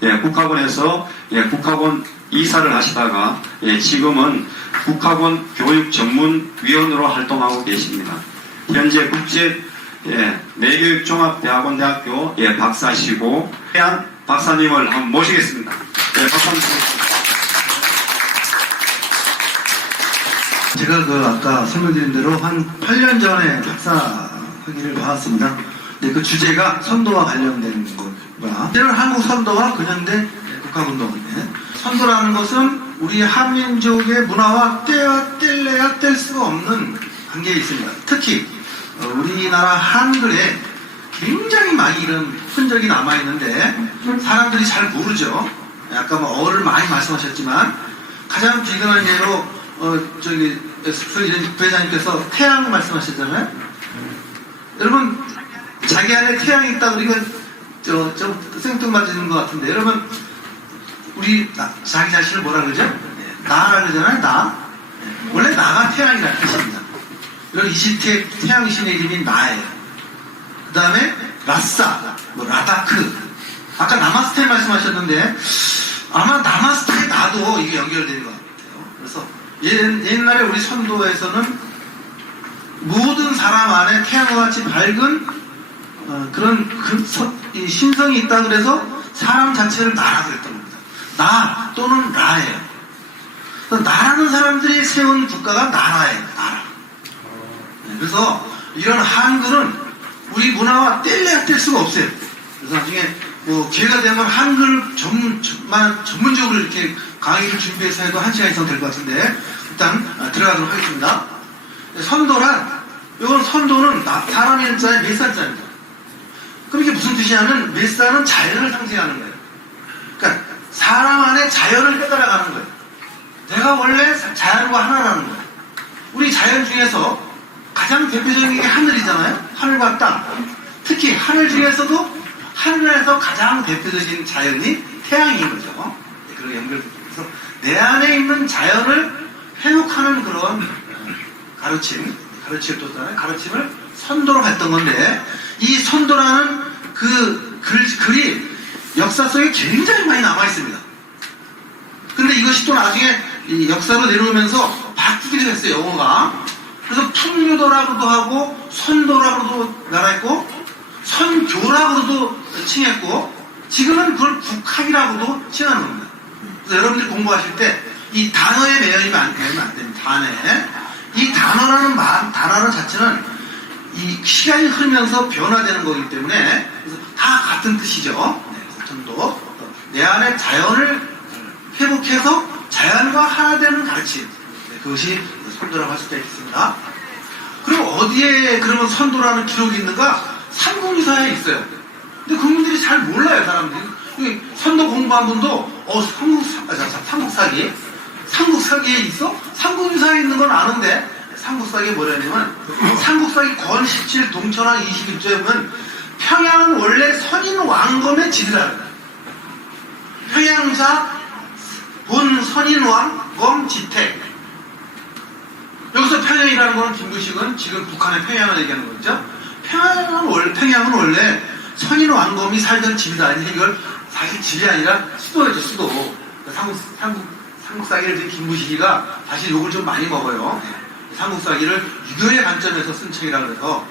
국학원에서 국학원 이사를 하시다가 지금은 국학원 교육전문위원으로 활동하고 계십니다. 현재 국제 내교육종합대학원대학교 박사시고 해안 박사님을 한번 모시겠습니다. 박사님. 제가 아까 설명드린 대로 한 8년 전에 박사 학위를 받았습니다. 근데 그 주제가 선도와 관련된 거고요. 이런 한국 선도와 근현대 국가운동. 선도라는 것은 우리 한민족의 문화와 뗄래야 뗄 수가 없는 관계에 있습니다. 특히 우리나라 한글에 굉장히 많이 이런 흔적이 남아있는데 사람들이 잘 모르죠. 아까 어를 많이 말씀하셨지만 가장 비근한 예로 부회장님께서 태양 말씀하셨잖아요. 여러분 자기 안에 태양이 있다 그러니까 좀 생뚱맞는 것 같은데 여러분 우리 자기 자신을 뭐라 그러죠? 나라 그러잖아요. 나. 원래 나가 태양이라는 뜻입니다. 이런 이시트의 태양신의 이름이 나예요. 그 다음에 라싸, 라다크. 아까 나마스테 말씀하셨는데 아마 나마스테 나도 이게 연결되는 것 같아요. 그래서 옛날에 우리 선도에서는 모든 사람 안에 태양과 같이 밝은 그런 신성이 있다 그래서 사람 자체를 나라고 했던 겁니다. 나 또는 라예요. 나라는 사람들이 세운 국가가 나라예요. 나라. 그래서 이런 한글은 우리 문화와 뗄래야 뗄 수가 없어요. 그래서 나중에 기회가 되면 한글 전문적으로 이렇게 강의를 준비해서 해도 1시간 이상 될 것 같은데 일단 들어가도록 하겠습니다. 선도란 이건 선도는 사람의 한자에 몇 살자입니다. 그럼 이게 무슨 뜻이냐면 몇 살은 자연을 상징하는 거예요. 그러니까 사람 안에 자연을 깨달아가는 거예요. 내가 원래 자연과 하나라는 거예요. 우리 자연 중에서 가장 대표적인 게 하늘이잖아요. 하늘과 땅. 특히 하늘 중에서도 하늘에서 가장 대표적인 자연이 태양인 거죠. 그런 연결돼서 내 안에 있는 자연을 회복하는 그런 가르침을 선도로 했던 건데 이 선도라는 그 글이 역사 속에 굉장히 많이 남아 있습니다. 근데 이것이 또 나중에 이 역사로 내려오면서 바뀌기도 했어요. 영어가. 그래서 풍류도라고도 하고 선도라고도 말했고 선교라고도 칭했고 지금은 그걸 국학이라고도 칭하는 겁니다. 그래서 여러분들이 공부하실 때 이 단어에 매여있으면 안 됩니다. 단어에. 이 단어라는 단어 자체는 이 시간이 흐르면서 변화되는 거기 때문에 그래서 다 같은 뜻이죠. 선도. 내 안에 자연을 회복해서 자연과 하나 되는 가르침. 그것이 선도라고 할 수가 있습니다. 그리고 어디에 그러면 선도라는 기록이 있는가? 삼국유사에 있어요. 근데 국민들이 잘 몰라요, 사람들이. 선도 공부한 분도, 삼국사기에 있어? 삼국유사에 있는 건 아는데, 삼국사기에 뭐냐면, 삼국사기 권 17 동천왕 21조에 보면, 평양은 원래 선인 왕검의 지리라. 평양사 본 선인 왕검 지택. 여기서 평양이라는 거는 김구식은 지금 북한의 평양을 얘기하는 거죠. 평양은 원래 선인 왕검이 살던 집이다. 이걸 사실 집이 아니라 수도였죠, 수도. 삼국사기를 지금 김구식이가 사실 욕을 좀 많이 먹어요. 삼국사기를 유교의 관점에서 쓴 책이라 그래서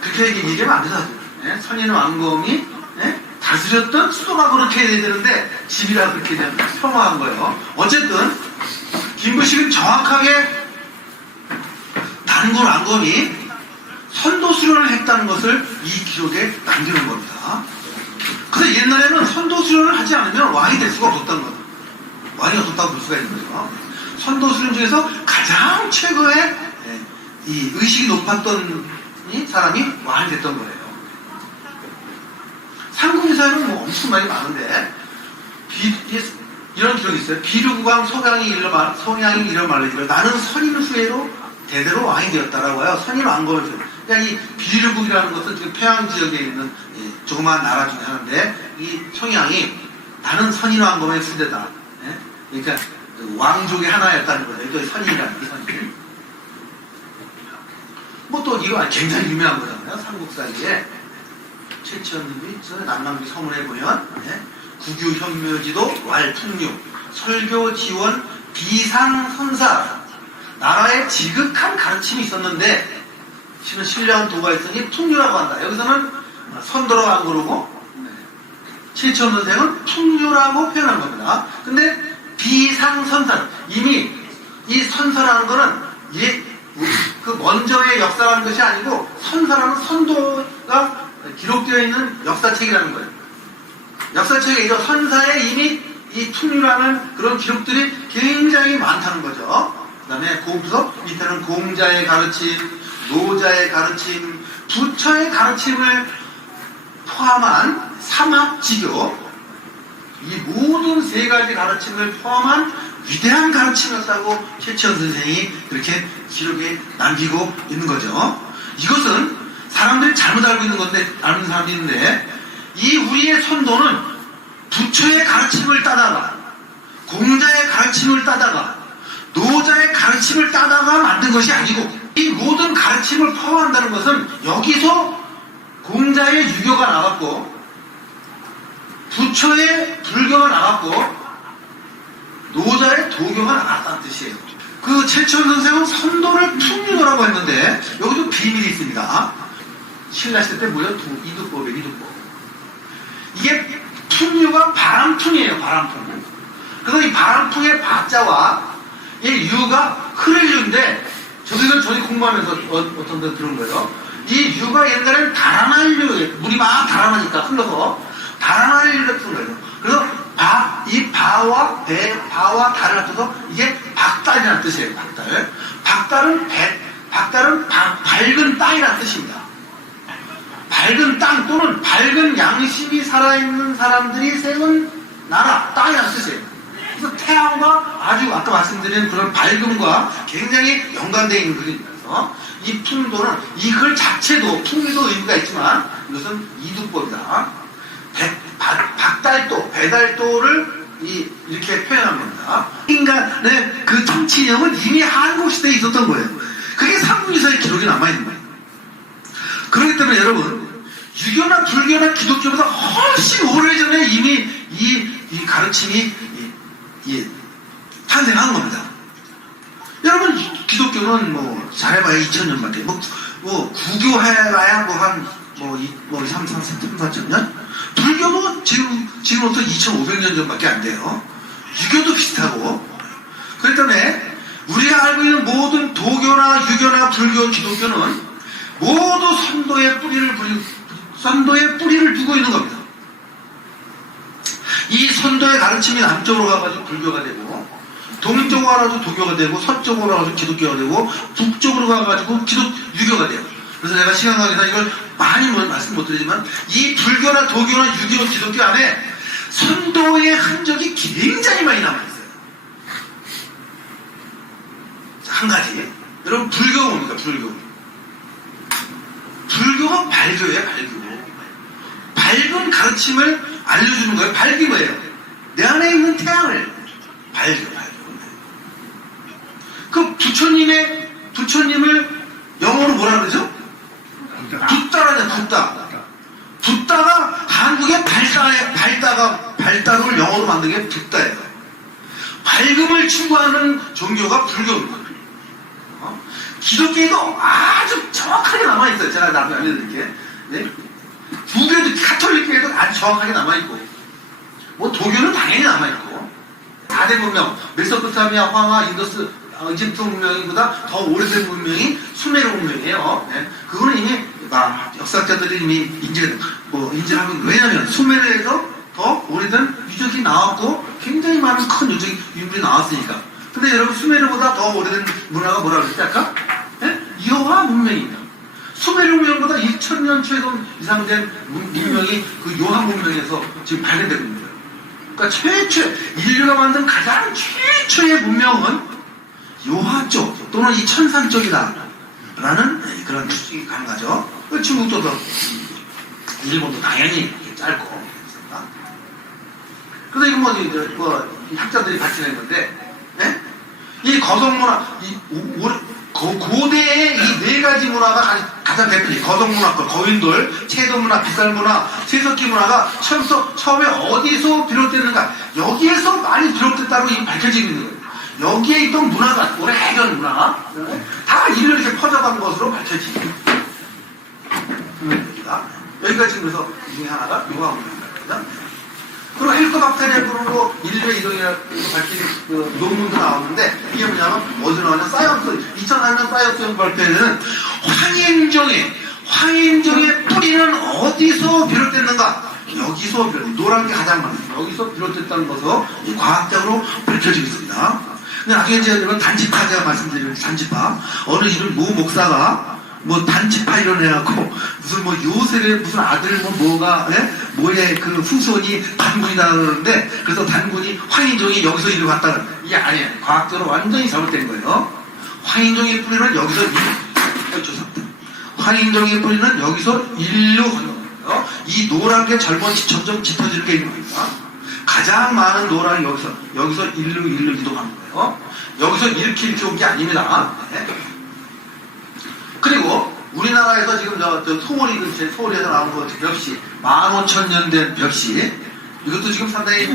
그렇게 얘기하면 안 되잖아요. 선인 왕검이 다스렸던 수도가 그렇게 해야 되는데 집이라 그렇게 폄하한 거예요. 어쨌든 김구식은 정확하게 단군 왕검이 선도 수련을 했다는 것을 이 기록에 남기는 겁니다. 그래서 옛날에는 선도 수련을 하지 않으면 왕이 될 수가 없었다는 거죠. 왕이 없었다고 볼 수가 있는 거죠. 선도 수련 중에서 가장 최고의 이 의식이 높았던 사람이 왕이 됐던 거예요. 삼국유사에는 엄청 많이 많은데 이런 기록이 있어요. 비류국왕 송양이 이런 말을 들어요. 나는 선인 후예로 대대로 왕이 되었다라고 해요. 선인 왕검을 줘. 그러니까 이 비류국이라는 것은 지금 평양 지역에 있는 조그마한 나라 중에 하나인데 이 청양이 나는 선인 왕검의 후대다. 그러니까 왕족의 하나였다는 거죠. 이게 선인이라는 이 선인. 또 이거 굉장히 유명한 거잖아요. 삼국사기에 최치원님이 남남기 서문에 보면 국유 현묘지도 왈풍류 설교 지원 비상선사 나라의 지극한 가르침이 있었는데 실은 신령한 도가 있으니 풍류라고 한다. 여기서는 선도라고 안 그러고 최천 선생은 풍류라고 표현한 겁니다. 근데 비상선사 이미 이 선사라는 거는 그 먼저의 역사라는 것이 아니고 선사라는 선도가 기록되어 있는 역사책이라는 거예요. 역사책에 이 선사에 이미 이 풍류라는 그런 기록들이 굉장히 많다는 거죠. 그 다음에 그래서 밑에는 공자의 가르침, 노자의 가르침, 부처의 가르침을 포함한 삼합지교 이 모든 세 가지 가르침을 포함한 위대한 가르침이었다고 최치원 선생이 그렇게 기록에 남기고 있는 거죠. 이것은 사람들이 잘못 알고 있는 건데, 아는 사람이 있는데, 이 우리의 선도는 부처의 가르침을 따다가, 공자의 가르침을 따다가, 노자의 가르침을 따다가 만든 것이 아니고, 이 모든 가르침을 포함한다는 것은 여기서 공자의 유교가 나왔고, 부처의 불교가 나왔고, 노자의 도교가 나왔다는 뜻이에요. 그 최치원 선생은 선도를 풍류도라고 했는데 여기도 비밀이 있습니다. 신라시대 때 뭐예요? 이두법이에요. 이두법. 이게 풍류가 바람풍이에요. 바람풍. 그래서 이 바람풍의 바자와 이 유가 흐를 유인데 저희는 전에 공부하면서 어떤 데 들은 거예요. 이 유가 옛날에는 달아날 유, 물이 막 달아나니까 흘러서 달아날 유 같은 거예요. 그래서 이 바와 바와 달을 합쳐서 이게 박달이라는 뜻이에요. 박달. 박달은 밝은 땅이라는 뜻입니다. 밝은 땅 또는 밝은 양심이 살아있는 사람들이 세운 나라, 땅이라는 뜻이에요. 그래서 태양과 아주 아까 말씀드린 그런 밝음과 굉장히 연관되어 있는 그림이라서 이 풍도는 이 글 자체도 풍류도 의미가 있지만 이것은 이두법이다. 박달도, 배달도를 이렇게 표현한 겁니다. 인간의 그 정치념은 이미 한국 시대에 있었던 거예요. 그게 삼국유사의 기록이 남아있는 거예요. 그렇기 때문에 여러분, 유교나 불교나 기독교보다 훨씬 오래전에 이미 이 가르침이 탄생한 겁니다. 여러분, 기독교는 뭐, 잘해봐야 2000년밖에, 구교해봐야 3, 4천 년? 불교도 지금부터 2500년 전밖에 안 돼요. 유교도 비슷하고. 그렇기 때문에 우리가 알고 있는 모든 도교나 유교나 불교, 기독교는 모두 선도의 뿌리를 두고 있는 겁니다. 이 선도의 가르침이 남쪽으로 가가지고 불교가 되고, 동쪽으로 가가지고 도교가 되고, 서쪽으로 가가지고 기독교가 되고, 북쪽으로 가가지고 유교가 돼요. 그래서 내가 시간 관계상 이걸 많이 말씀 못 드리지만 이 불교나 도교나 유교, 기독교 안에 선도의 흔적이 굉장히 많이 남아있어요. 자, 한 가지. 여러분, 불교가 뭡니까? 불교가 발교예요, 발교. 밝은 가르침을 알려주는 거예요. 밝이 뭐예요? 내 안에 있는 태양을 발교. 그 부처님을 영어로 뭐라 그러죠? 붓다라냐, 붓다. 붓다가 한국의 발달을 영어로 만든 게 붓다예요. 밝음을 추구하는 종교가 불교입니다. 기독교에도 아주 정확하게 남아있어요. 제가 나중에 알려드릴게요. 네? 부교도, 카톨릭교에도 아주 정확하게 남아있고, 도교는 당연히 남아있고, 4대 문명, 메소포타미아, 황하, 인더스, 이집트 문명보다 더 오래된 문명이 수메르 문명이에요. 네. 그거는 이미 역사학자들이 이미 인지하고 왜냐하면 수메르에서 더 오래된 유적이 나왔고 굉장히 많은 큰 유물이 나왔으니까. 근데 여러분, 수메르보다 더 오래된 문화가 뭐라고 그랬지 아까? 네? 여호와 문명입니다. 수메르 문명보다 2000년 최소 이상 된 문명이 그 요한 문명에서 지금 발견되고 있는 거예요. 그러니까 인류가 만든 가장 최초의 문명은 요한 쪽 또는 이 천상 쪽이다 라는 그런 추측이 가능하죠. 중국도 일본도 당연히 짧고. 그래서 이거 학자들이 발견했는데, 네? 이 거성 문화, 고대의 이 네 가지 문화가 가장 가장 대표적인 거동문화권, 거인돌, 채도문화, 빗살문화, 세석기 문화가 처음에 어디서 비롯됐는가? 여기에서 많이 비롯됐다고 밝혀지고 있는 거예요. 여기에 있던 문화가, 오래전 문화, 다 이렇게 퍼져간 것으로 밝혀집니다. 여기가 지금 그래서 이 중에 하나가 요가문화입니다. 그리고 헬리코박테리아로 인류의 이동이라고 밝힌 그 논문도 나오는데, 이게 뭐냐면, 어디서 나오냐? 사이언스, 2004년 사이언스 발표에는 황인종의 뿌리는 어디서 비롯됐는가? 여기서 노란 게 가장 많아요. 여기서 비롯됐다는 것으로 과학적으로 밝혀지고 있습니다. 근데 나중에 제가 단지파 제가 말씀드린 단지파. 어느 이름 모 목사가 뭐 단지파 이론해갖고 무슨 뭐 요셉의 무슨 아들 뭐가 뭐의 그 후손이 단군이다 그러는데, 그래서 단군이 황인종이 여기서 이름 왔다. 이게 아니에요. 과학적으로 완전히 잘못된 거예요. 황인종의 뿌리는 여기서 죄송합니다. 황인종의 뿌리는 여기서 인류 건너거든요. 이 노란 게 점점 짙어질 게 있는 겁니다. 가장 많은 노란이 여기서 일로 이동하는 거예요. 여기서 이렇게 온 게 아닙니다. 네. 그리고 우리나라에서 지금 소월이 근처에 서울에서 나온 거 벽시 15,000년 된 벽시, 이것도 지금 상당히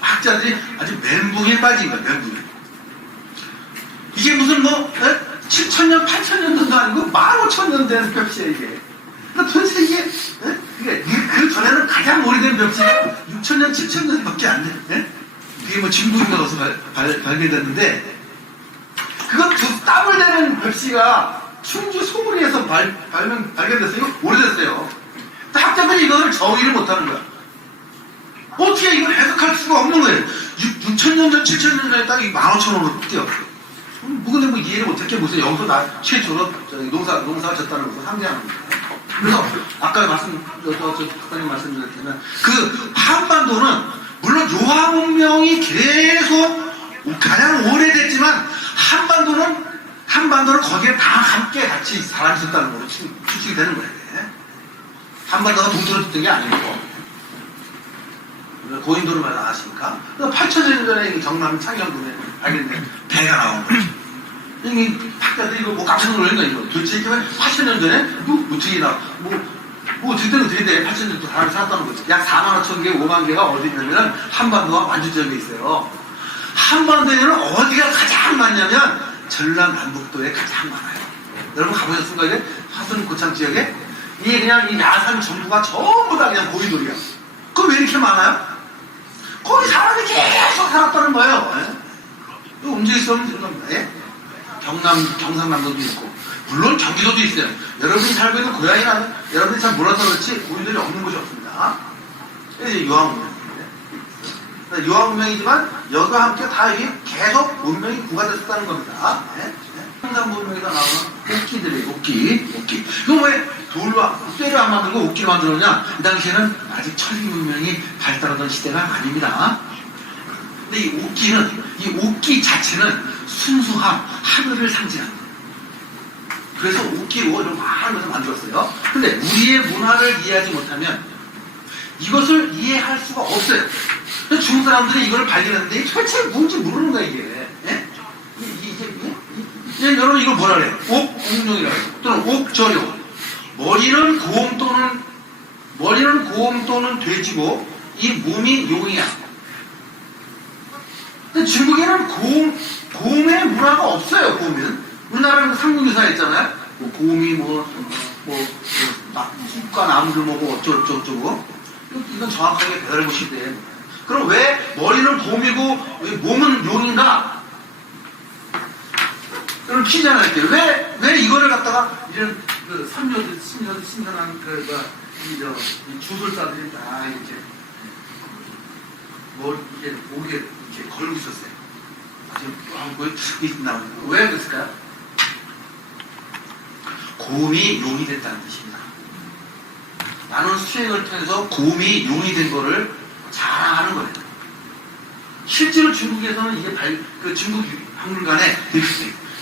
학자들이 아주 멘붕에 빠진 거예요. 멘붕에. 이게 무슨 7,000년 8,000년도 아니고 15,000년 된 벽시예요. 이게. 그러니까 도대체 이게 그 전에는 가장 오래된 벽시가 6,000년 7,000년밖에 안 돼. 그게 뭐 중국인가 어디서 발견됐는데, 그거 땀을 내는 벽시가 충주 소구리에서 발견됐어요. 오래됐어요. 근데 학자들이 이거를 정의를 못하는 거야. 어떻게 이걸 해석할 수가 없는 거예요. 6,000년 전, 7,000년 전에 딱 15,000원으로 뛰어. 근데 뭐 이해를 못했게 무슨 여기서 최초로 농사가 졌다는 것을 함대하는 거예요. 그래서 아까 박사님 말씀드렸지만 그 한반도는 물론 요하문명이 계속 가장 오래됐지만 한반도는 거기에 다 함께 같이 사람이 있었다는 걸로 추측이 되는 거예요. 한반도가 동떨어졌던 게 아니고. 고인돌을 말하십니까? 8,000년 전에 경남 창녕군에 발견된 배가 나온 거죠. 이 학자들이 이거 깜짝 놀란 거예요. 도대체 이게 8,000년 전에 어떻게 어떻게 돼? 8,000년 동안 사람이 살았다는 거죠. 약 4만 5천 개, 5만 개가 어디 있냐면 한반도와 만주 지역에 있어요. 한반도에는 어디가 가장 많냐면 전라남북도에 가장 많아요. 여러분 가보셨습니까? 이게 화순 고창 지역에 이게 그냥 이 야산 전부가 전부 다 그냥 고인돌이야. 그럼 왜 이렇게 많아요? 거기 사람이 계속 살았다는 거예요. 움직일 수 없는 겁니다. 경상남도도 있고, 물론 경기도도 있어요. 여러분이 살고 있는 고향이나 여러분이 잘 몰라서 그렇지 고인돌이 없는 곳이 없습니다. 이게 요한문명인데, 요한문명이지만 여기와 함께 다 이게 계속 문명이 구가됐었다는 겁니다. 평상문명에서 나오는 옥기들이에요. 옥기. 이거 왜 쇠로 안 만들고 옥기를 만들었냐? 이 당시에는 아직 천리 문명이 발달하던 시대가 아닙니다. 근데 이 옥기 자체는 순수함, 하늘을 상징합니다. 그래서 옥기로 이런 많은 것을 만들었어요. 근데 우리의 문화를 이해하지 못하면 이것을 이해할 수가 없어요. 중국 사람들이 이걸 발견했는데 도대체 뭔지 모르는 거야, 이게. 여러분 이걸 뭐라 그래요? 옥웅룡이라고 해요. 또는 옥저룡. 머리는 고음 또는 돼지고 이 몸이 용이야. 근데 중국에는 고음의 문화가 없어요. 고음에는 우리나라는 삼국유사 있잖아요. 고음이 숲과 나무를 먹고 어쩌고 이건 정확하게 배달해 보실 때, 그럼 왜 머리는 곰이고 왜 몸은 용인가? 그럼 퀴즈하나 할게요. 왜 이거를 갖다가 이런 신선한 이 주술사들이 다 이렇게 목에 이렇게 걸고 있었어요. 왜 그랬을까요? 고음이 용이 됐다는 뜻입니다. 나는 수행을 통해서 고음이 용이 된 거를 자랑하는 거예요. 실제로 중국에서는 이게 중국 박물관에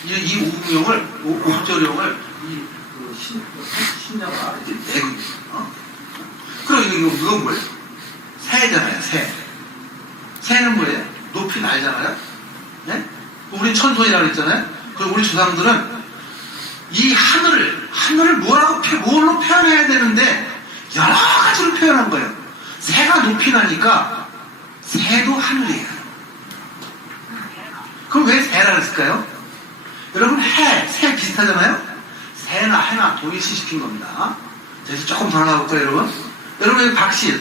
이 옥저룡을 신녀가 이렇게 내고 있어요. 그리고 이건 뭐예요? 새잖아요, 새. 새는 뭐예요? 높이 날잖아요? 네? 우리 천손이라고 했잖아요? 그리고 우리 조상들은 이 하늘을 뭘로 표현해야 되는데 여러 가지로 표현한 거예요. 새가 높이 나니까 새도 하늘이에요. 그럼 왜 새라 그랬을까요? 여러분 새 비슷하잖아요? 새나 해나 동일시시킨 겁니다. 자, 이제 조금 더 나가볼까요, 여러분? 여러분 여기 박씨.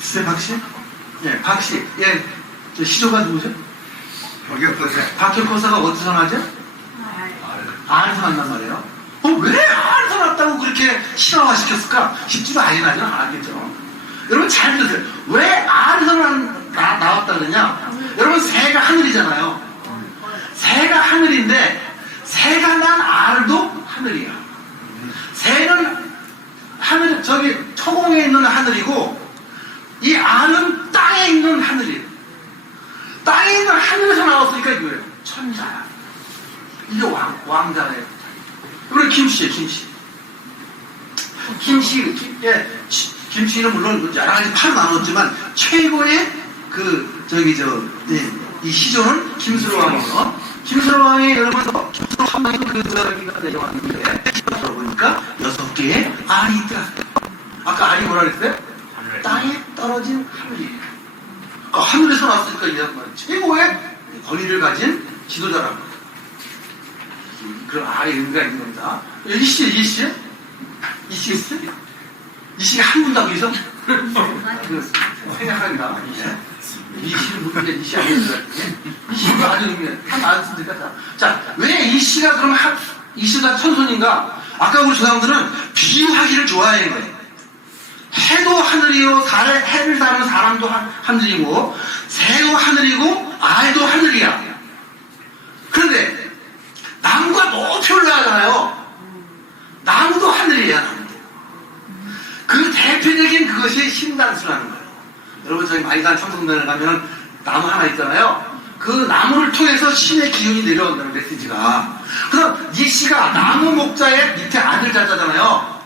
있어요, 박씨? 예, 박씨. 예, 저 시조가 누구죠? 박혁거사가 어디서 나죠? 안에서 난단 말이에요. 왜 안에서 났다고 그렇게 신화화시켰을까? 쉽지도 않지는 않았겠죠. 여러분 잘 들으세요. 왜 안에서 나왔다 그러냐? 여러분 새가 하늘이잖아요. 새가 하늘인데 새가 난 알도 하늘이야. 새는 하늘, 저기 토공에 있는 하늘이고 이 알은 땅에 있는 하늘이에요. 땅에 있는 하늘에서 나왔으니까 이거예요. 천자야. 이게 왕자예요. 우리 김씨는 물론 여러 가지 파로 나눴지만 최고의 이 시조는 김수로왕이에요. 김수로왕이 여러분 한방에 저기가 내려왔는데 들어보니까 6개의 알이 있더라. 아까 알이 뭐라 그랬어요? 땅에 떨어진 하늘이에요. 하늘에서 나왔으니까 이 양반 최고의 권위를 가진 지도자라고. 그런 알의 의미가 있는 겁니다. 이씨 있어요? 이씨가 한 분도 안 계셔? 생각합니다. 이씨는 모르게 이씨 아니었어요. 이씨가 아주 의미해. 안 쓰니까. 자, 왜 이씨가 그럼 이씨가 천손인가? 아까 우리 조상들은 비유하기를 좋아하는 거예요. 해도 하늘이요, 해를 다루는 사람도 하늘이고, 새도 하늘이고, 알도 하늘이야. 그런데, 나무가 높이 올라가잖아요. 나무도 하늘이야, 나무도. 그 대표적인 그것이 신단수라는 거예요. 여러분, 저희 마이산 청송단에 가면은 나무 하나 있잖아요. 그 나무를 통해서 신의 기운이 내려온다는 메시지가. 그럼 이 씨가 나무 목자의 밑에 아들 자자잖아요.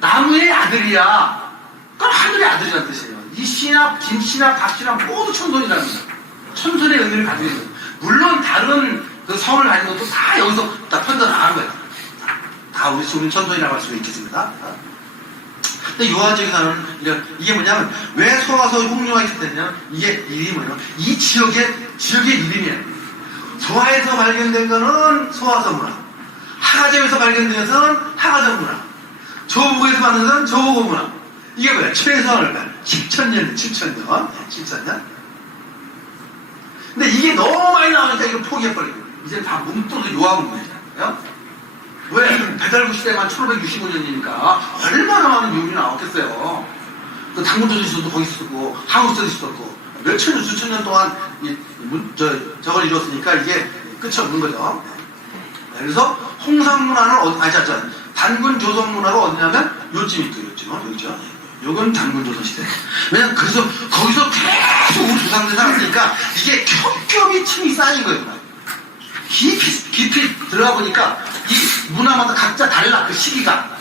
나무의 아들이야. 그럼 하늘의 아들이라는 뜻이에요. 이 씨나 김씨나 박씨나 모두 천손이라는 거예요. 천손의 의미를 가지고 있는 거예요. 물론 다른 그 성을 가진 것도 다 여기서 다 편견을 안 한 거예요. 다 우리 천손이라고 할 수 있겠습니다. 근데 요한적인 이게 뭐냐면 왜 소화서 홍룡가 있었냐면 이게 이름이 뭐냐면 이 지역의 이름이에요. 소화에서 발견된 거는 소화서 문화, 하가점에서 발견된 것은 하가점 문화, 조국에서 만든 것은 조국 문화. 이게 뭐야? 최소한을 10,000년, 7,000년. 근데 이게 너무 많이 나오니까 이거 포기해버리고 이제 다 문득 요한 문제잖아요. 왜? 배달구 시대만 1565년이니까 얼마나 많은 요인이 나왔겠어요. 그 당군조선시대도 거기 있었고 한국시대도 있었고 몇천 년, 수천 년 동안 저걸 이뤘으니까 이게 끝이 없는 거죠. 그래서 홍상문화는 단군 조선 문화가 어디냐면 요쯤 여기죠. 요건 단군 조선 시대. 왜냐면 그래서 거기서 계속 우리 조상들이 살았으니까 이게 겹겹이 층이 쌓인 거예요. 깊이 들어가 보니까 이 문화마다 각자 달라, 그 시기가.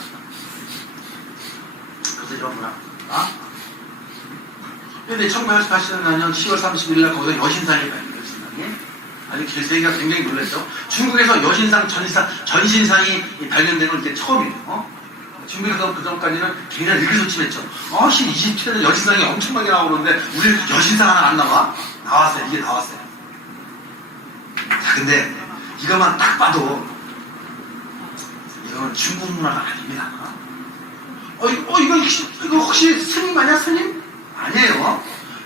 그래서 이런 문화. 근데 1984년 10월 30일 날 거기서 여신상이 발견돼요. 여신상이. 아주 길세기가 굉장히 놀랐죠. 중국에서 여신상, 전신상이 발견된 건 이게 처음이에요. 중국에서 그 전까지는 굉장히 의기소침했죠. 27년에 여신상이 엄청나게 나오는데 우리 여신상 하나 안 나와? 나왔어요. 이게 나왔어요. 자, 근데 이것만 딱 봐도 이거는 중국 문화가 아닙니다. 이거 혹시 스님 아니야? 스님? 아니에요.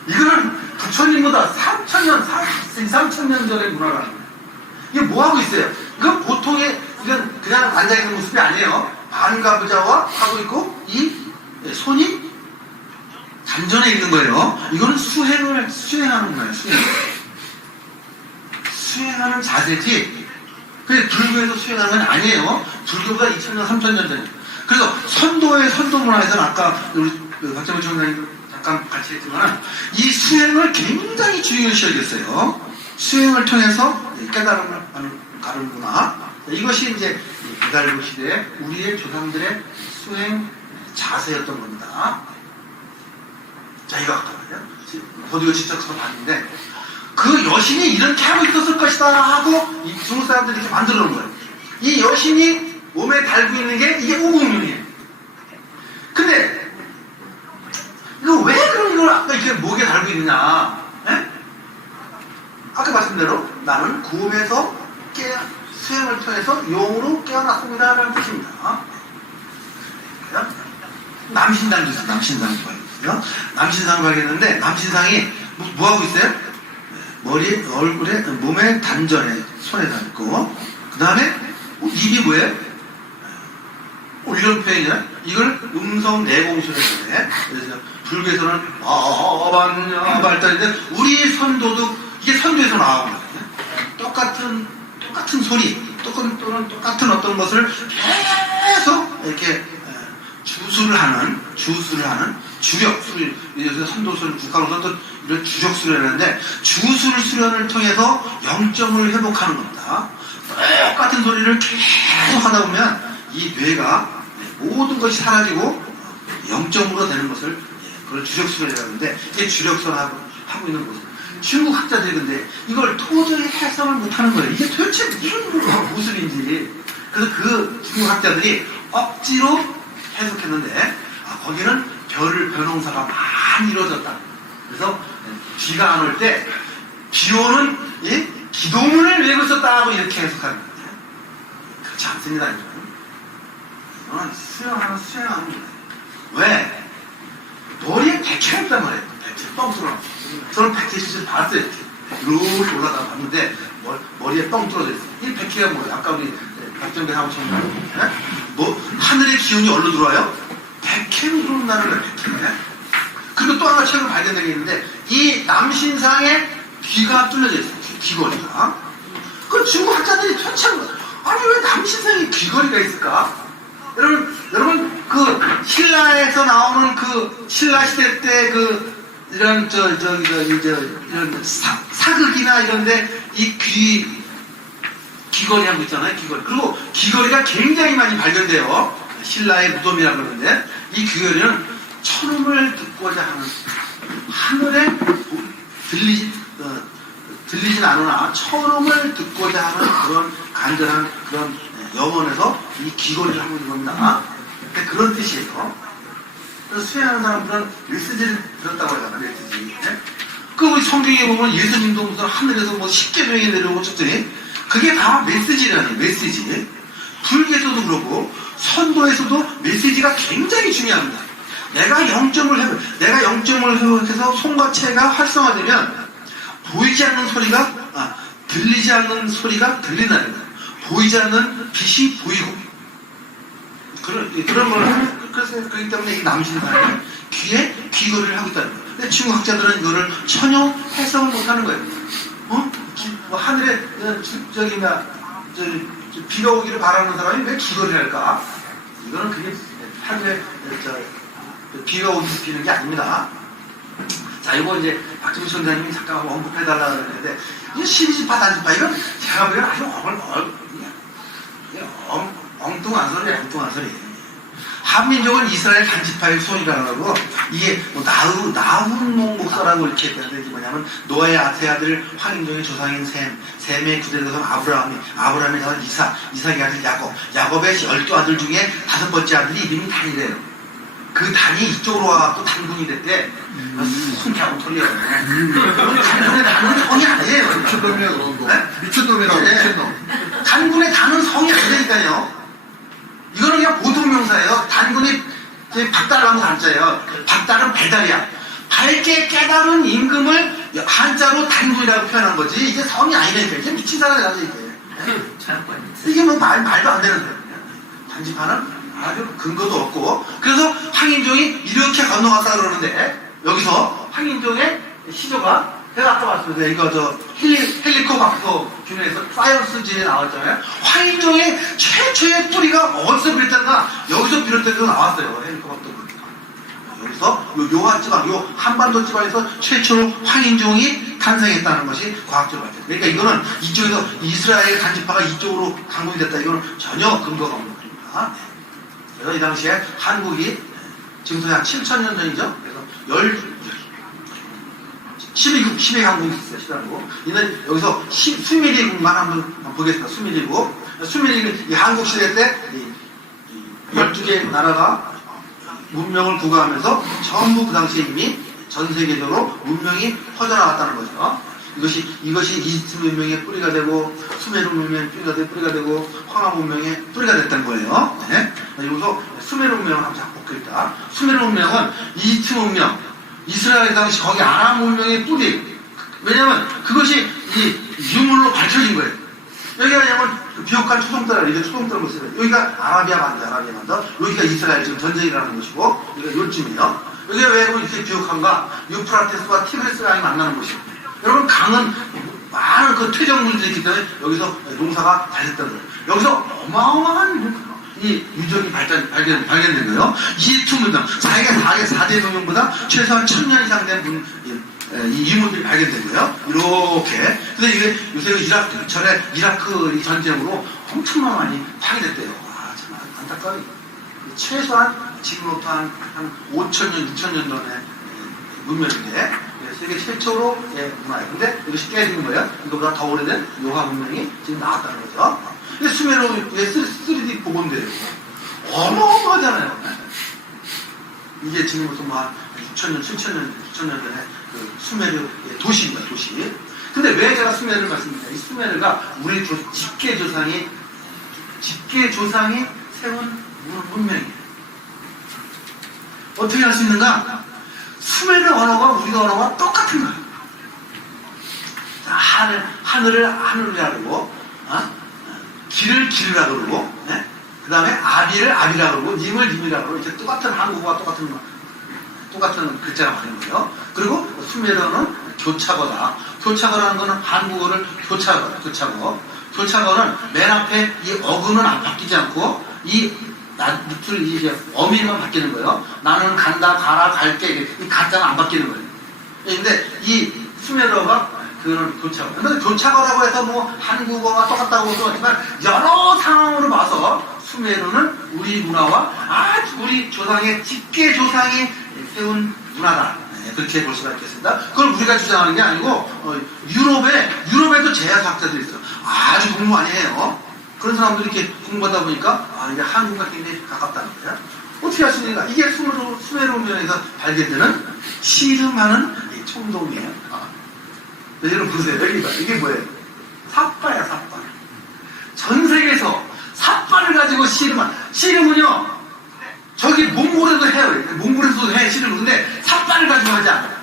이거는 부처님보다 3,000년 전의 문화라는 거예요. 이게 뭐하고 있어요? 이건 이건 그냥 앉아있는 모습이 아니에요. 반가부좌와 하고 있고, 이 손이 단전에 있는 거예요. 이거는 수행하는 거예요, 수행하는 자세지, 그게 불교에서 수행하는 건 아니에요. 불교가 2,000년, 3,000년 전이에요. 그래서 선도 문화에서는 아까 우리 박정희 총장님 잠깐 같이 했지만, 이 수행을 굉장히 중요시 여겼어요. 수행을 통해서 깨달음을 가는 문화. 이것이 이제 배달구 시대에 우리의 조상들의 수행 자세였던 겁니다. 자, 이거 아까 말이야. 어디가 직접 가서 봤는데, 그 여신이 이렇게 하고 있었을 것이다 하고 이 중국 사람들이 이렇게 만들어 놓은 거예요. 이 여신이 몸에 달고 있는 게 이게 오공윤이에요. 근데 이거 왜 그런 걸 아까 이렇게 목에 달고 있느냐? 예? 아까 말씀대로 나는 구음에서 수행을 통해서 용으로 깨어났습니다라는 뜻입니다. 남신당도 있어요. 남신당도 있어요. 남신상 가겠는데 남신상이 뭐 하고 있어요? 머리, 얼굴에, 몸에 단전에 손에 닿고 그 다음에 입이 뭐예요? 이런 표현이잖아요. 이걸 음성 내공술을 해. 그래서 불교에서는 발달인데 우리 선도도 이게 선도에서 나온 거거든요. 똑같은 소리, 똑같은 어떤 것을 계속 이렇게 주술을 하는 주력술, 요새 선도술, 국가로서 이런 주력술을 하는데 주술 수련을 통해서 영점을 회복하는 겁니다. 똑같은 소리를 계속 하다 보면 이 뇌가 모든 것이 사라지고 영점으로 되는 것을 그걸 주력술이라고 하는데 이게 주력술하고 하고 있는 거죠. 중국 학자들이 근데 이걸 도저히 해석을 못하는 거예요. 이게 도대체 무슨 무술인지. 그래서 그 중국 학자들이 억지로 해석했는데 거기는 변홍사가 많이 이루어졌다. 그래서 비가 안 올 때 비오는 기도문을 외고 있었다고 이렇게 해석하는 거예요. 그렇지 않습니다. 이건 수행하는 거예요. 왜? 머리에 백혈이 있단 말이에요. 백혈 뻥 뚫어. 저는 백혈 실제로 봤어요. 이렇게 올라가 봤는데 머리에 뻥 뚫어져 있어요. 이 백혈이 뭐예요? 아까 우리 박정배 사무총장 하늘의 기운이 어디로 들어와요? 백혈로 들어온다는 거예요. 백혈. 그리고 또 하나 최근 발견된 게 있는데 이 남신상에 귀가 뚫려져 있어요. 귀걸이가. 그 중국 학자들이 도대체 아니 왜 남신상에 귀걸이가 있을까? 여러분 그 신라에서 나오는 그 신라 시대 때 그 이런 이런 사극이나 이런데 이 귀걸이 하고 있잖아요. 귀걸이. 그리고 귀걸이가 굉장히 많이 발견돼요. 신라의 무덤이라고 그러는데 이 귀걸이는 천음을 듣고자 하는 하늘에 들리진 않으나 천음을 듣고자 하는 그런 간절한 그런 영혼에서 이 귀걸이를 하고 있는 겁니다. 그런 뜻이에요. 그래서 수행하는 사람들은 메시지를 들었다고 하잖아요. 메시지. 그 우리 성경에 보면 예수님도 무슨 하늘에서 뭐 십계명이 내려오고 쳤더니 그게 다 메시지라는 메시지. 불교에서도 그렇고 선도에서도 메시지가 굉장히 중요합니다. 내가 영점을 회복해서 손과 체가 활성화되면 보이지 않는 소리가 들리지 않는 소리가 들린다는 거예요. 보이지 않는 빛이 보이고 그런 걸 그래서 그렇기 때문에 이 남신사에 귀에 귀걸이를 하고 있다는 거예요. 근데 중국 학자들은 이거를 전혀 해석을 못하는 거예요. 하늘에 비가 오기를 바라는 사람이 왜 귀걸이를 할까? 이거는 그게 하늘에 비가 오기서 비는 게 아닙니다. 자, 이거 이제 박정희 선생님이 잠깐 언급해달라고 그랬는데 이게 12지파 단지파 이건 제가 보기엔 아주 엉뚱한 소리예요. 엉뚱한 소리. 한민족은 이스라엘 단지파의 소리라고 하고 이게 뭐 나훈 목사라고 이렇게 했는데 이게 뭐냐면 노아의 아들 황인종의 조상인 셈의 구대조상 아브라함의 아들 이삭의 아들 야곱의 12아들 중에 5번째 아들이 이름이 단이래요. 그 단이 이쪽으로 와갖고 단군이 됐대. 순하고 소리야. 단군의 단은 성이 아니에요. 미친놈이라고 미친놈. 단군의 단은 성이 아니니까요. 이거는 그냥 보통 명사예요. 단군이 박달나무 단자예요. 박달은 배달이야. 밝게 깨달은 임금을 한자로 단군이라고 표현한 거지. 이게 성이 아니니까. 이게 미친 사람이라서 이게. 이게 뭐 말도 안 되는 거예요. 단지파는 아주 근거도 없고. 그래서 황인종이 이렇게 건너갔다 그러는데 여기서 황인종의 시조가 제가 아까 말씀드렸죠. 이거 헬리코박터 균에서 사이언스지에 나왔잖아요. 황인종의 최초의 뿌리가 어디서 비롯된가? 여기서 비롯돼서 나왔어요. 헬리코박터 균. 여기서 요한 지방, 요 한반도 지방에서 최초로 황인종이 탄생했다는 것이 과학적으로 밝혀요. 그러니까 이거는 이쪽에서 이스라엘 단지파가 이쪽으로 강국이 됐다. 이거는 전혀 근거가 없는 겁니다. 그래서 이 당시에 한국이 지금 한 7,000년 전이죠. 그래서 12 강국이 있어요, 시달고. 이는 여기서 수미리국만 한번 보겠습니다. 수미리국. 이 한국 시대 때 개 나라가 문명을 부과하면서 전부 그 당시에 이미 전 세계적으로 문명이 퍼져나갔다는 거죠. 이것이 이집트 문명의 뿌리가 되고 수메르 문명의 뿌리가 되고 황하 문명의 뿌리가 됐던 거예요. 네. 여기서 수메르 문명을 한번 쫙 볼게요. 수메르 문명은 이집트 문명, 이스라엘 당시 거기 아람 문명의 뿌리. 왜냐하면 그것이 이 유물로 밝혀진 거예요. 여기가 왜냐면 비옥한 초동들, 이게 초동들 모습이에요. 여기가 아라비아 반도, 여기가 이스라엘 지금 전쟁이라는 곳이고, 여기가 요쯤이에요. 여기가 왜 이렇게 비옥한가? 유프라테스와 티그리스 강이 만나는 곳이에요. 여러분, 강은 많은 그 퇴적물들이 있기 때문에 여기서 농사가 잘 됐다는 거예요. 여기서 어마어마한 이 유적이 발견된 거예요. 이집트 문명, 4대 문명보다 최소한 1000년 이상 된 이 유물들이 발견된 거예요. 이렇게. 근데 이게 요새 이라크 이 전쟁으로 엄청나게 많이 파괴됐대요. 와, 정말 안타까워요. 최소한 지금부터 한 5,000년, 6,000년 전에 문명인데, 세계 최초로 문화예요. 근데 이것이 깨진 거예요. 이거보다 더 오래된 요하 문명이 지금 나왔다는 거죠. 근데 수메르의 3D 복원돼요. 어마어마하잖아요. 이게 지금부터 한 6,000년, 7,000년, 9,000년 전에 그 수메르 도시입니다, 도시. 근데 왜 제가 수메르를 말씀드리냐. 이 수메르가 우리 집계조상이 세운 문명이에요. 어떻게 할 수 있는가? 수메르 언어가 우리 언어와 똑같은 거예요. 하늘이라 그러고, 길을 길이라 그러고, 네? 그 다음에 아비를 아비라 그러고, 님을 님이라 그러고, 이제 똑같은 한국어와 똑같은 글자가 많은 거예요. 그리고 수메르어는 교차거다. 교차거라는 거는 한국어를 교차거다. 교차거는 맨 앞에 이 어근은 안 바뀌지 않고, 밑줄 이제 어미만 바뀌는 거예요. 나는 간다, 가라, 갈게. 이 가자는 안 바뀌는 거예요. 근데 이 수메르어가 그런 교차거. 근데 교차거라고 해서 뭐 한국어와 똑같다고 하지만 여러 상황으로 봐서 수메르는 우리 문화와 아주 우리 조상의 직계 조상이 세운 문화다. 네, 그렇게 볼 수가 있겠습니다. 그걸 우리가 주장하는 게 아니고 유럽에도 제야학자들이 있어요. 아주 공부 많이 해요. 그런 사람들이 이렇게 공부하다 보니까 이게 한국과 굉장히 가깝다는 거예요. 어떻게 할 수 있는가? 이게 수메르 문명에서 발견되는 씨름하는 총동이에요. 네, 여러분 보세요. 여기 봐. 이게 뭐예요? 삿발이야, 삿발. 전 세계에서 삿발을 가지고 씨름은요, 저기 몽골에도 해요. 몽골에서도 해, 씨름은. 근데 삿발을 가지고 하지 않아요.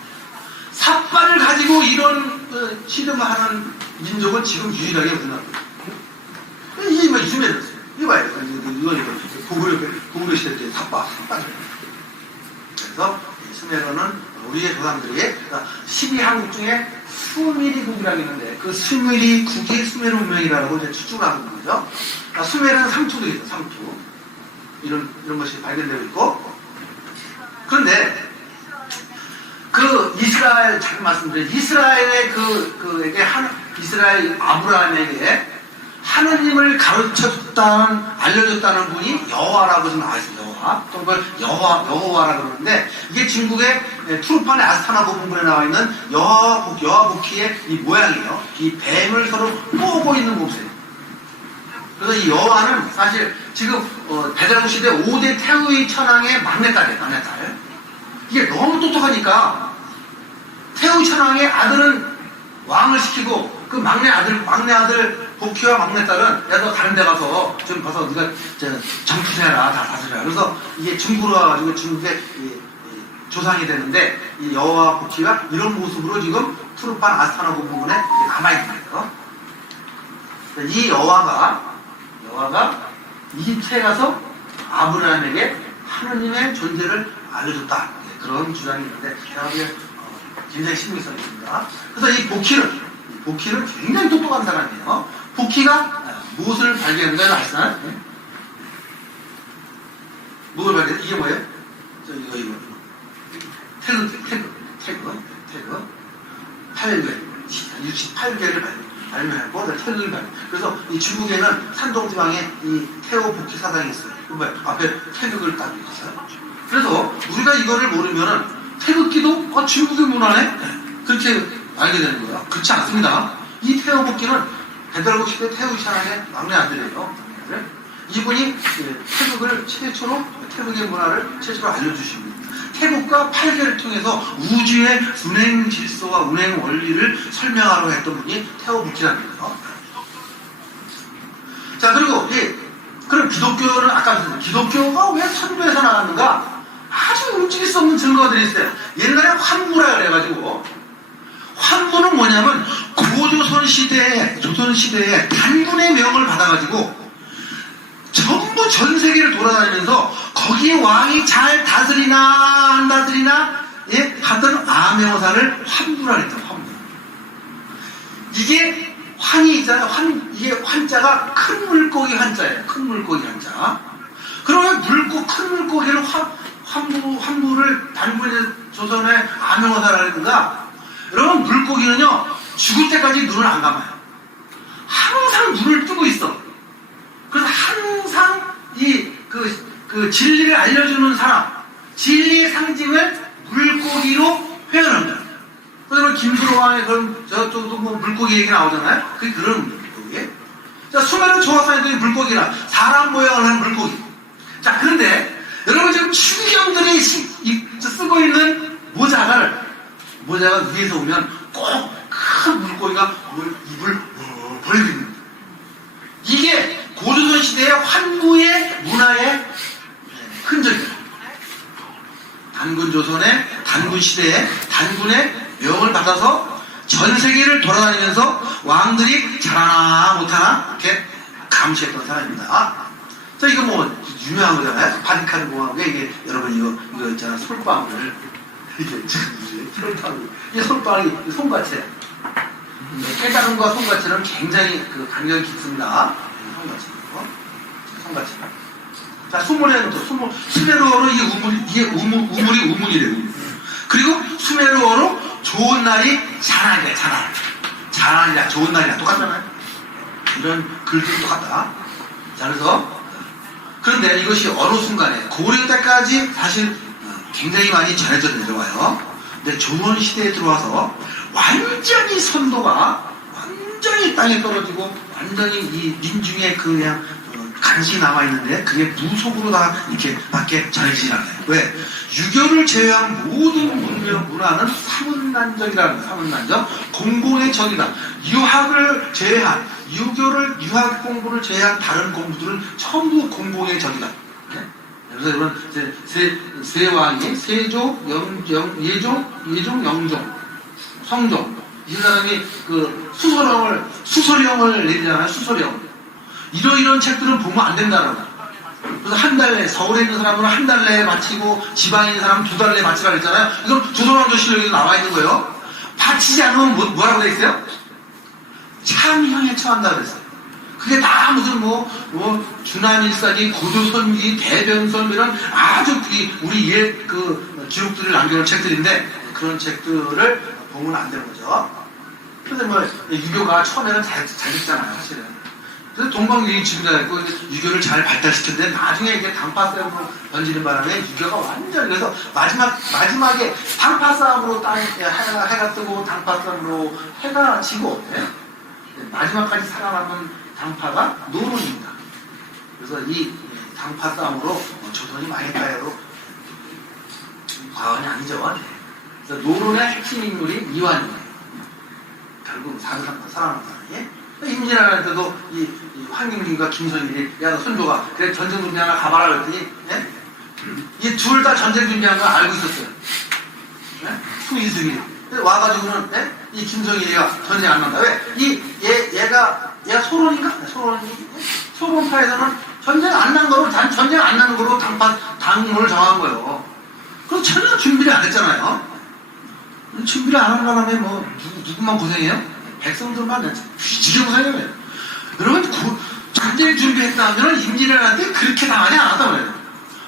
삿발을 가지고 이런 씨름을 하는 민족은 지금 유일하게 우리나라입니다. 이게 뭐 수메르였어요. 이거 봐요. 이거 고구려 시대 때 삿발. 그래서 수메르는 우리의 조상들이, 그러니까 12한국 중에 수미리국이라고 있는데, 그 수미리국이 수메르 문명이라고 이제 추측을 하는 거죠. 그러니까 수메르는 상투도 있어요, 상투. 이런 것이 발견되고 있고. 그런데, 이스라엘, 잘 말씀드려요. 이스라엘의 이스라엘 아브라함에게 하느님을 알려줬다는 분이 여호와라고 좀 아시죠? 또 그걸 여호와라고 그러는데, 이게 중국의 투르판의 아스타나 부분에 나와 있는 여호와 복희의 이 모양이에요. 이 뱀을 서로 꼬고 있는 모습이에요. 그래서 이 여호와는 사실 지금 배달국 시대 5대 태의 천왕의 막내딸이에요, 막내딸. 이게 너무 똑똑하니까 태의 천왕의 아들은 왕을 시키고 그 막내 아들 복희와 막내딸은 야 너 다른 데 가서 좀 봐서 네가 정투해라, 다 다스려라. 그래서 이게 중국으로 와가지고 중국의 조상이 되는데, 이 여호와 복희가 이런 모습으로 지금 투르판 아스타나 부분에 남아있는 거예요. 이 여호와가 이집트에 가서 아브라함에게 하느님의 존재를 알려줬다. 그런 주장이 있는데, 제가 굉장히 신경이 써 있습니다. 그래서 이 복희는 굉장히 똑똑한 사람이에요. 복희가 무엇을 발견했는지 아시나요? 무엇을 발견했어요? 이게 뭐예요? 이거. 태그. 68개를 발견했고, 태그를 발견. 그래서 이 중국에는 산동지방에 이 태오 복희 사당이 있어요. 앞에 태극을 따고 있어요. 그래서 우리가 이거를 모르면은 태극기도 중국의 문화네? 그렇게 알게 되는 거예요. 그렇지 않습니다. 이 태오 복희는 배달국 시대 태우 천왕의 막내 아들이에요. 이분이 태국을 최초로, 태국의 문화를 최초로 알려주십니다. 태국과 8개를 통해서 우주의 운행 질서와 운행 원리를 설명하러 했던 분이 태오 부키라입니다. 자, 그리고 그럼 기독교는 아까 말씀드린 기독교가 왜 선교에서 나왔는가? 아주 움직일 수 없는 증거들이 있어요. 옛날에 환무라 그래가지고, 환무는 뭐냐면 고조선 시대에, 조선 시대에 단군의 명을 받아가지고 전부 전 세계를 돌아다니면서 거기에 왕이 잘 다스리나 안 다스리나 하던 암명사를 환무라 그랬죠. 환무. 이게 환이 있잖아요. 이게 환자가 큰 물고기 환자예요. 큰 물고기 환자. 그러면 큰 물고기를 환무를 단군의 조선의 암명사라 그랬는가? 여러분, 물고기는요 죽을 때까지 눈을 안 감아요. 항상 눈을 뜨고 있어. 그래서 항상 그 진리를 알려주는 사람, 진리의 상징을 물고기로 표현합니다. 그래서 김수로 왕의 그런 저쪽도 뭐 물고기 얘기 나오잖아요. 그게 그런 물고기. 자, 수메르 조화상에도 물고기나 사람 모양을 한 물고기. 자, 그런데 여러분 지금 추기경들이 쓰고 있는 모자가 위에서 오면 꼭 큰 물고기가 입을 벌리고 있는 거예요. 이게 고조선 시대의 환구의 문화의 흔적이에요. 단군 조선의 단군 시대에 단군의 명을 받아서 전 세계를 돌아다니면서 왕들이 잘하나 못하나 이렇게 감시했던 사람입니다. 자, 이거 뭐 유명한 거잖아요. 바티칸 공화국에 이게 여러분 이거 있잖아, 솔방울. 이게 지금 솔방울. 이 솔방울이 손과체예요. 깨달음과 손과체는 굉장히 그 간격이 깊습니다. 손과체. 자, 수모레는 또 수메르어로 이게 우물이래요. 그리고 수메르어로 좋은 날이 자날이야, 자날. 자날이야, 좋은 날이야. 똑같잖아요. 이런 글들이 똑같다. 자, 그런데 이것이 어느 순간에 고려 때까지 사실 굉장히 많이 전해져 내려와요. 근데 조선 시대에 들어와서 완전히 선도가 완전히 땅에 떨어지고 완전히 이 민중의 그냥 간신히 남아있는데 그게 무속으로 다 이렇게 밖에 전해지지 않아요. 왜? 유교를 제외한 모든 문화는 사문난적이라는 거예요. 사문난적. 공공의 적이다. 유학을 제외한, 유학 공부를 제외한 다른 공부들은 전부 공공의 적이다. 그래서 여러분, 세 왕이 세조, 예종, 영종, 성종. 이 사람이 그 수서령을 내리잖아요. 수서령. 이런 책들은 보면 안 된다는 거야. 그래서 한 달 내에, 서울에 있는 사람은 한 달 내에 마치고 지방에 있는 사람은 2달 내에 마치라 그랬잖아요. 이건 조선왕조실록에 나와 있는 거예요. 바치지 않으면 뭐라고 돼 있어요? 참형에 처한다 그랬어요. 그게 다 무슨 주남일사기, 고조선기, 대변선 이런 아주 우리 옛 그 기록들을 남겨놓은 책들인데 그런 책들을 보면 안 되는 거죠. 그래서 유교가 처음에는 잘 됐잖아요, 사실은. 그래서 동방유인치가 있고 유교를 잘 발달시켰는데 나중에 이게 당파싸움으로 번지는 바람에 유교가 완전히 그래서 마지막에 당파싸움으로 해가 뜨고 당파싸움으로 해가 지고 마지막까지 살아남은 당파가 노론입니다. 그래서 이 당파싸움으로 조선이 망했다 해도 과언이 아니죠. 그래서 노론의 핵심 인물이 이완이에요. 결국 살아남았다. 임진왜란한테도 이 황금민과 김선일이 야 너 손조가 그래 전쟁 준비하나 가봐라 그랬더니 이 둘 다 전쟁 준비한 걸 알고 있었어요. 후이승이 와가지고는 이 김선일이가 전쟁 안 난다. 왜? 얘가 소론인가? 소론파에서는 전쟁 안 난 거로 전쟁 안 나는 거로 당문을 정한 거예요. 그럼 전혀 준비를 안 했잖아요. 준비를 안 한 바람에 누구만 고생해요? 백성들만 뒤지게 고생해요. 여러분 전쟁 준비했다면 임진왜란한테 그렇게 당하지 않았단 말이에요.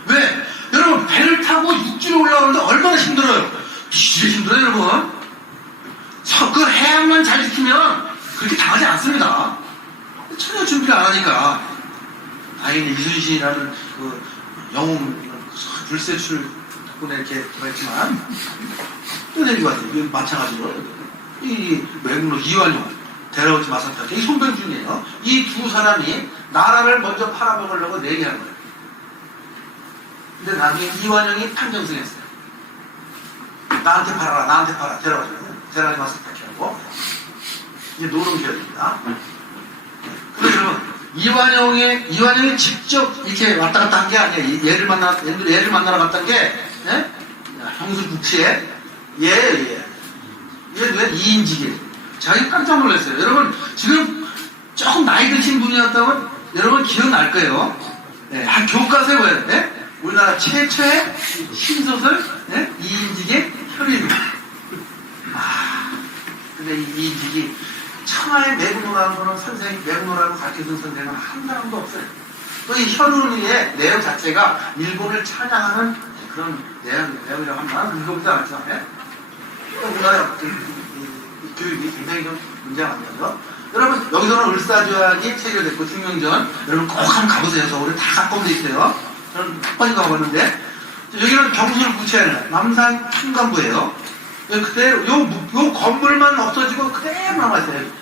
왜? 여러분 배를 타고 육지로 올라오는데 얼마나 힘들어요. 뒤지게 힘들어요 여러분. 그 해양만 잘 지키면 그렇게 당하지 않습니다. 전혀 준비를 안 하니까 다행히 이순신이라는 그 영웅 불세출 덕분에 이렇게 했지만 또 내리고 왔어요. 마찬가지로 이 외국으로 이완용 데라우치 마사타케, 이 손병준이에요. 이 두 사람이 나라를 먼저 팔아먹으려고 내기한 거예요. 근데 나중에 이완영이 판정승했어요. 나한테 팔아라, 나한테 팔아, 데라우치 마사타케하고. 이제 노름기업입니다. 그래서 여러분, 이완영이 직접 이렇게 왔다 갔다 한 게 아니에요. 얘를 만나러 갔던 게, 예? 형수 국치에, 얘 왜? 이인지길. 자기 깜짝 놀랐어요. 여러분, 지금 조금 나이 드신 분이었다면, 여러분 기억날 거예요. 예, 교과서에 뭐예요? 예? 우리나라 최초의 신소설, 예? 이인지길 혈입니다. 근데 이 이인지기, 천하의 매국노라는 거는 매국노라고 가르쳐준 선생은 한 사람도 없어요. 또 이 현우의 내용 자체가 일본을 찬양하는 그런 내용이라고 하면 읽어보지 않죠. 우리나라 교육이 굉장히 좀 문제가 많죠. 여러분, 여기서는 을사조약이 체결됐고, 중명전, 여러분 꼭 한번 가보세요. 서울에 다 가까운데 있어요. 저는 몇 번이 가봤는데, 여기는 경술 구체는 남산 충간부예요. 그대로, 요 건물만 없어지고 그대로 남아있어요.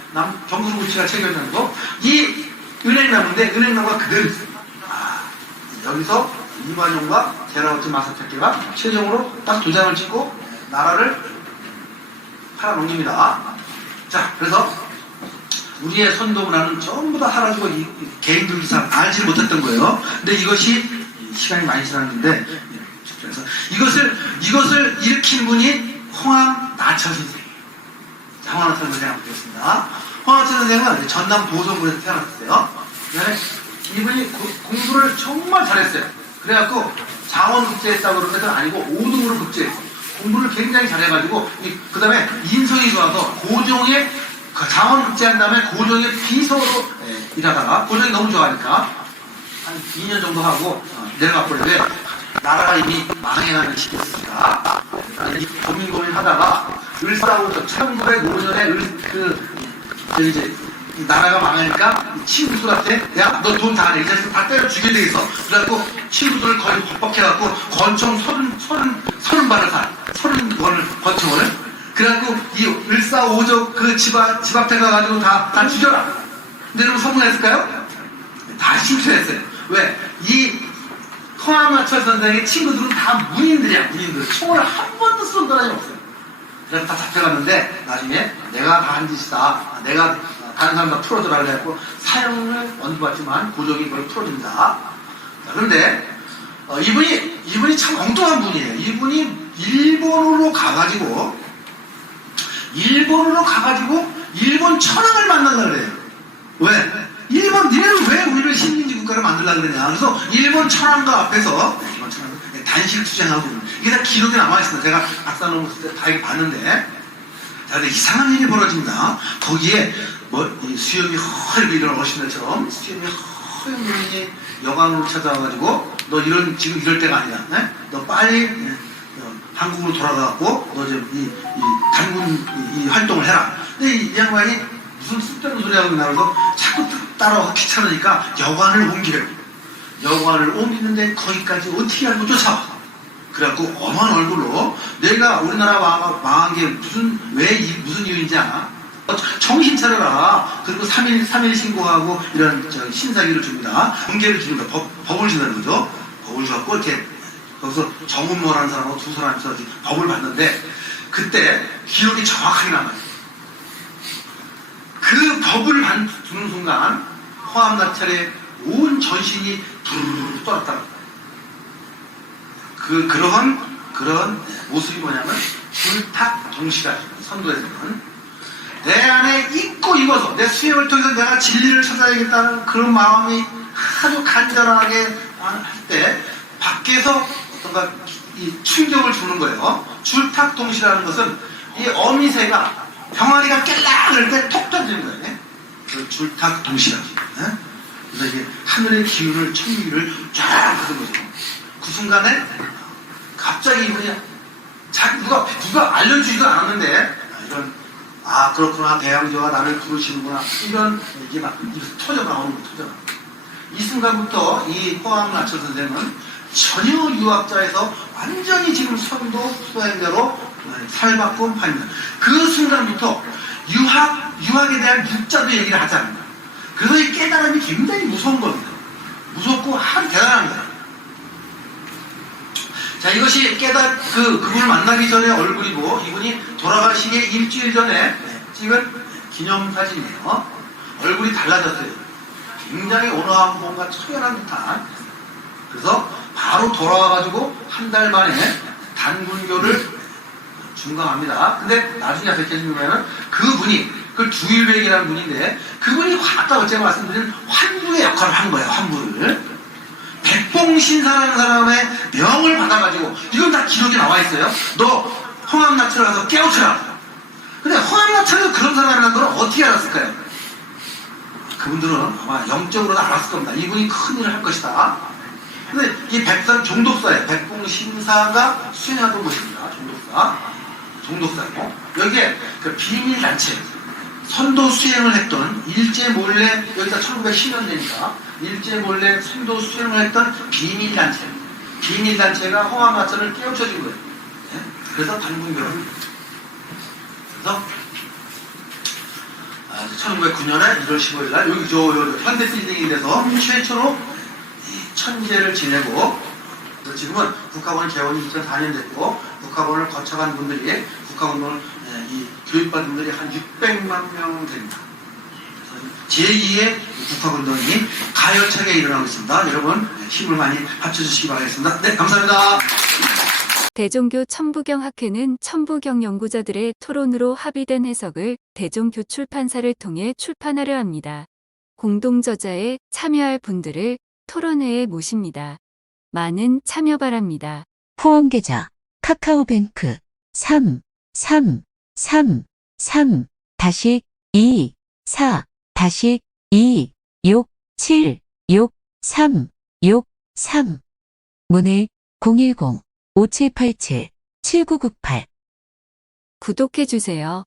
경술 구체가 체결된 거. 이 은행나무인데, 은행나무가 그대로 있어요. 여기서 이완용과 데라우치 마사타케가 최종으로 딱 도장을 찍고 나라를 팔아넘깁니다. 자, 그래서 우리의 선도문화는 전부 다 사라지고 개인들 이상 알지 못했던 거예요. 근데 이것이 시간이 많이 지났는데, 그래서 이것을 일으킨 분이 홍암나철 선생님. 홍암나철 선생님 한번 보겠습니다. 홍암나철 선생님은 전남 보성군에서 태어났어요. 이분이 공부를 정말 잘했어요. 그래갖고 장원급제했다고 그런 것은 아니고 5등으로 급제했어요. 공부를 굉장히 잘해가지고 그 다음에 인성이 좋아서 고종의 장원급제한 다음에 고종의 비서로 일하다가 고종이 너무 좋아하니까 한 2년 정도 하고 내려가 버리는데 나라가 이미 망해가는 시기였습니다. 고민 하다가 을사오적 1905년에 이제 나라가 망하니까 친구들한테 야, 너 돈 다 내. 이 자식 다 때려 죽여야 되겠어. 그래갖고 친구들을 거의 겁박해갖고 권총 30발을 사. 30권을 권총을. 그래갖고 이 을사오적 그 집 앞에 가가지고 다 죽여라. 근데 여러분 성공했을까요? 다 실패했어요. 왜? 이 홍암나철 선생의 친구들은 다 문인들이야. 문인들. 총을 한 번도 쏜 사람이 없어요. 그래서 다 잡혀갔는데 나중에 내가 다 한 짓이다. 내가 다른 사람 다 풀어주라 그래갖고 사형을 언도받지만 고종이 그걸 풀어줍니다. 그런데 이분이 참 엉뚱한 분이에요. 이분이 일본으로 가가지고 일본 천황을 만나려고 그래요. 왜? 니네는 왜 우리를 식민지 국가를 만들려고 그러냐. 그래서 일본 천황가 앞에서 단식 투쟁하고 이게 다 기록이 남아있습니다. 제가 박사논문 쓸 때 다 봤는데, 자, 근데 이상한 일이 벌어집니다. 거기에 수염이 허옇게 이런 어르신들처럼 수염이 허연 분이 여관으로 찾아와가지고 너 지금 이럴 때가 아니다. 네? 너 빨리 한국으로 돌아가갖고 너 이제 이 단군 활동을 해라. 근데 이 양반이 무슨 쓸데없는 소리 하고 나와서 자꾸 따라와 귀찮으니까 여관을 옮기래요. 여관을 옮기는데 거기까지 어떻게 알고 쫓아와. 그래갖고 엄한 얼굴로 내가 우리나라 망한 게 무슨 이유인지 아나? 정신 차려라. 그리고 3일 신고하고 이런 신사기를 줍니다. 문제를 줍니다. 법을 주는 거죠. 법을 줘갖고 이렇게 거기서 정은모라는 사람하고 두 사람이서 법을 받는데 그때 기록이 정확하게 남아요. 그 법을 주는 순간 홍암나철의 온 전신이 부르르 떨었다. 그런 모습이 뭐냐면 불탁동시가 선도에서는 내 안에 입고 입어서 내 수행을 통해서 내가 진리를 찾아야겠다는 그런 마음이 아주 간절하게 할 때 밖에서 어떤가 이 충격을 주는 거예요. 줄탁동시라는 것은 이 어미새가 병아리가 깰락 그럴 때 톡 던지는 거예요. 그 줄탁동시라고. 그래서 이게 하늘의 기운을 천기를 쫙 하는 거죠. 그 순간에 갑자기 그냥 누가 알려주지도 않았는데 그렇구나, 대왕조가 나를 부르시는구나, 이런 얘기 막 터져 나오는 거 터져. 이 순간부터 이 홍암나철 선생은 전혀 유학자에서 완전히 지금 선도 수행자로 살바꿈 합니다. 그 순간부터 유학 유학에 대한 육자도 얘기를 하잖아요. 그래서 이 깨달음이 굉장히 무서운 겁니다. 무섭고 아주 대단한 거예요. 자, 이것이 그분을 만나기 전에 얼굴이고, 이분이 돌아가시기 일주일 전에 찍은 기념사진이에요. 얼굴이 달라졌어요. 굉장히 온화하고 뭔가 초연한 듯한. 그래서 바로 돌아와가지고 한 달 만에 단군교를 중강합니다. 근데 나중에 밝혀지면은 그분이, 그 주일백이라는 분인데, 그분이 아까 어제 말씀드린 환부의 역할을 한 거예요, 환부를. 백봉신사라는 사람의 명을 받아가지고, 이건 다 기록이 나와 있어요. 너 홍암나처를 가서 깨우치라. 근데 홍암나처는 그런 사람이라는 걸 어떻게 알았을까요? 그분들은 아마 영적으로도 알았을 겁니다. 이분이 큰 일을 할 것이다. 근데 이 백산 종독사예요. 백봉신사가 수행하던 곳입니다. 종독사고. 여기에 그 비밀단체, 선도 수행을 했던, 일제 몰래, 여기가 1910년대니까, 일제 몰래 선도 수행을 했던 비밀단체가 홍암나처를 깨우쳐준 거예요. 네? 그래서 단군교를. 그래서 1909년에 1월 15일 날 여기 현대 빌딩에 대해서 최초로 이 천재를 지내고, 지금은 국가원 개원이 2004년 됐고, 국가원을 거쳐간 분들이, 국가원을 이 교육받은 분들이 한 600만 명 됩니다. 제2의 국가운동이 가열차게 일어나고 있습니다. 여러분 힘을 많이 합쳐주시기 바라겠습니다. 네, 감사합니다. 대종교 천부경학회는 천부경 연구자들의 토론으로 합의된 해석을 대종교 출판사를 통해 출판하려 합니다. 공동저자에 참여할 분들을 토론회에 모십니다. 많은 참여 바랍니다. 후원계좌 카카오뱅크 333-3-2-4-2-6-7-6-3-6-3 문의 010-5787-7998 구독해주세요.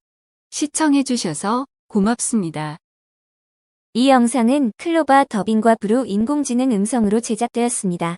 시청해주셔서 고맙습니다. 이 영상은 클로바 더빙과 브루 인공지능 음성으로 제작되었습니다.